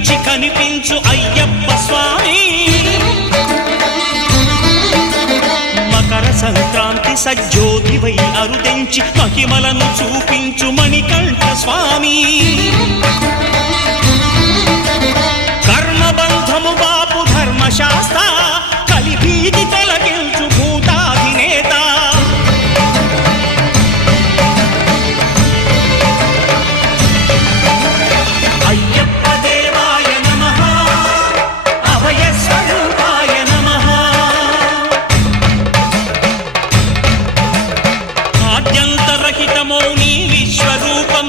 కనిపించి కనిపించు అయ్యప్ప స్వామి. మకర సంక్రాంతి సజ్జోతివై అరుదెంచి మహిమలను చూపించు మణికంఠ స్వామి. కర్మబంధము బాపు ధర్మశాస్త్ర కలిభీతి తొలగించు భూతాధినేత. అయ్యప్ప దేవాయ నమః, అభయ స్వరూపాయ నమః. ఆద్యంతరహితమౌ నీ విశ్వరూపం